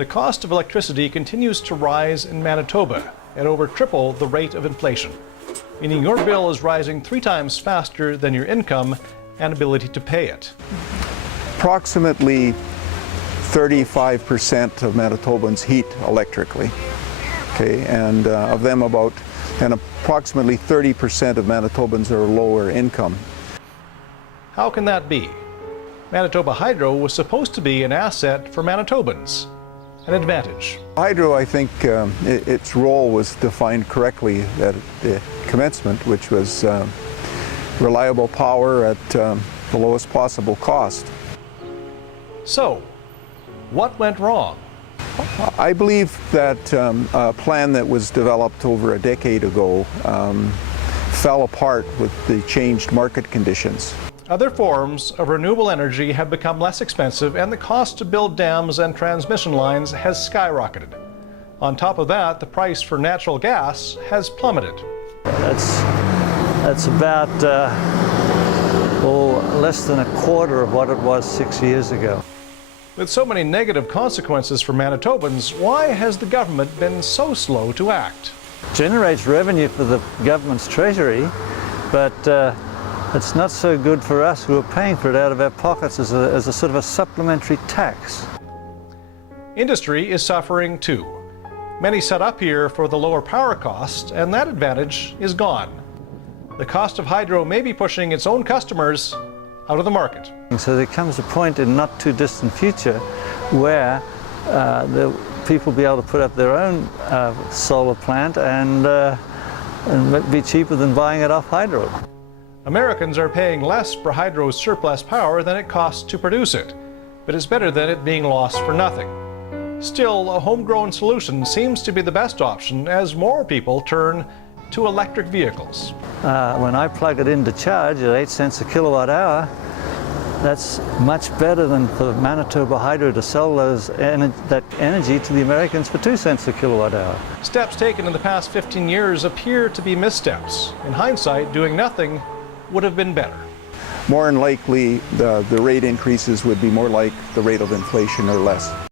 The cost of electricity continues to rise in Manitoba at over triple the rate of inflation, meaning your bill is rising 3 times faster than your income and ability to pay it. Approximately 35% of Manitobans heat electrically, okay, and of them approximately 30% of Manitobans are lower income. How can that be? Manitoba Hydro was supposed to be an asset for Manitobans, an advantage. Hydro, I think its role was defined correctly at the commencement, which was reliable power at the lowest possible cost. So, what went wrong? I believe that a plan that was developed over a decade ago fell apart with the changed market conditions. Other forms of renewable energy have become less expensive, and the cost to build dams and transmission lines has skyrocketed. On top of that, the price for natural gas has plummeted. That's about less than a quarter of what it was 6 years ago. With so many negative consequences for Manitobans, why has the government been so slow to act? Generates revenue for the government's treasury, but it's not so good for us who are paying for it out of our pockets as a sort of a supplementary tax. Industry is suffering too. Many set up here for the lower power cost, and that advantage is gone. The cost of hydro may be pushing its own customers out of the market. So there comes a point in not too distant future where the people will be able to put up their own solar plant and be cheaper than buying it off hydro. Americans are paying less for hydro's surplus power than it costs to produce it, but it's better than it being lost for nothing. Still, a homegrown solution seems to be the best option as more people turn to electric vehicles. When I plug it in to charge at 8 cents a kilowatt hour, that's much better than for Manitoba Hydro to sell that energy to the Americans for 2 cents a kilowatt hour. Steps taken in the past 15 years appear to be missteps. In hindsight, doing nothing would have been better. More than likely, the rate increases would be more like the rate of inflation or less.